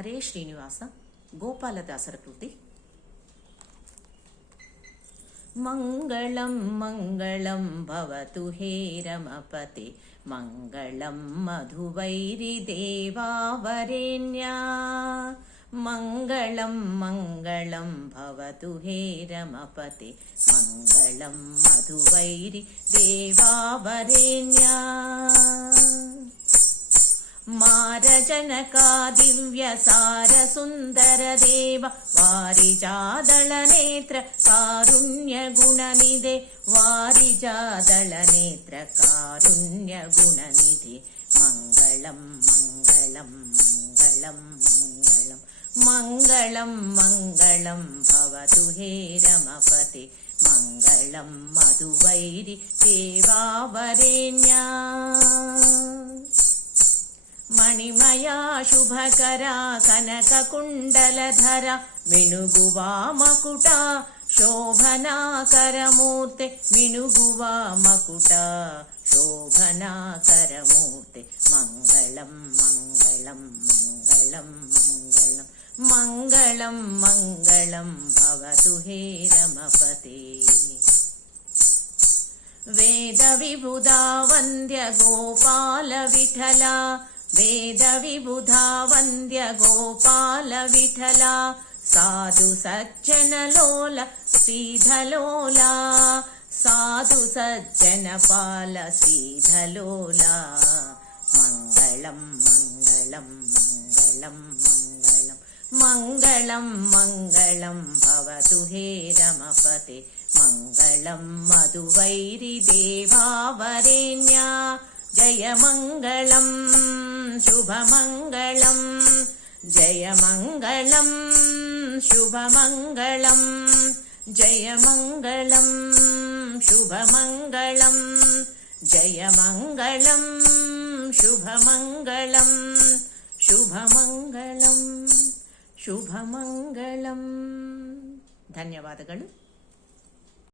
ಹರೇ ಶ್ರೀನಿವಾಸ. ಗೋಪಾಲದಾಸರ ಕೃತಿ. ಮಂಗಳಂ ಮಂಗಳಂ ಭವತು ಹೇ ರಮಪತೆ, ಮಂಗಳಂ ಮಧುವೈರಿ ದೇವಾವರೇಣ್ಯ. ಮಂಗಳಂ ಮಂಗಳಂ ಭವತು ಹೇ ರಮಪತೆ, ಮಂಗಳಂ ಮಧುವೈರಿ ದೇವಾವರೇಣ್ಯ. ಮಾರಜನಕ ದಿವ್ಯ ಸಾರ ಸುಂದರ ದೇವ, ವಾರಿಜಾದಳ ನೇತ್ರ ಕಾರುಣ್ಯ ಗುಣನಿಧೆ, ವಾರಿಜಾದಳ ನೇತ್ರ ಕಾರುಣ್ಯ ಗುಣನಿಧೆ. ಮಂಗಳಂ ಮಂಗಳಂ ಮಂಗಳಂ ಮಂಗಳಂ ಮಂಗಳಂ ಮಂಗಳಂ ಭವತು ಹೇ ರಮಪತೆ, ಮಂಗಳಂ ಮಧುವೈರಿ ದೇವಾವರೇಣ್ಯ. ಮಣಿಮಯ ಶುಭಕರ ಕನಕ ಕುಂಡಲಧರ, ಮಿಣುಗುವ ಮಕುಟ ಶೋಭನಾಕರ ಮೂರ್ತೆ, ಮಿಣುಗುವ ಮಕುಟ ಶೋಭನಾಕರ ಮೂರ್ತೆ. ಮಂಗಳಂ ಮಂಗಳಂ ಮಂಗಳಂ ಮಂಗಳಂ ಮಂಗಳಂ ಮಂಗಳಂ ಭವತು ಹೇ ರಮಪತೆ. ವೇದ ವಿಬುಧಾ ವಂದ್ಯ ಗೋಪಾಲ ವಿಠಲ, ವೇದ ವಿಬುಧಾ ವಂದ್ಯ ಗೋಪಾಲ ವಿಠಲ. ಸಾಧು ಸಜ್ಜನ ಲೋಲ ಶ್ರೀಧಲೋಲ, ಸಾಧು ಸಜ್ಜನ ಪಾಲ ಶ್ರೀಧಲೋಲ. ಮಂಗಳಂ ಮಂಗಳಂ ಮಂಗಳಂ ಮಂಗಳಂ ಮಂಗಳಂ ಮಂಗಳಂ ಭವತು ಹೇ ರಮಪತೆ, ಮಂಗಳಂ ಮಧುವೈರಿ ದೇವಾವರೇಣ್ಯ. ಜಯ ಮಂಗಳಂ ಶುಭಮಂಗಳಂ, ಜಯ ಮಂಗಳಂ ಶುಭಮಂಗಳಂ, ಜಯ ಮಂಗಳಂ ಶುಭಮಂಗಳಂ, ಜಯ ಮಂಗಳಂ ಶುಭಮಂಗಳಂ, ಶುಭಮಂಗಳಂ ಶುಭಮಂಗಳಂ. ಧನ್ಯವಾದಗಳು.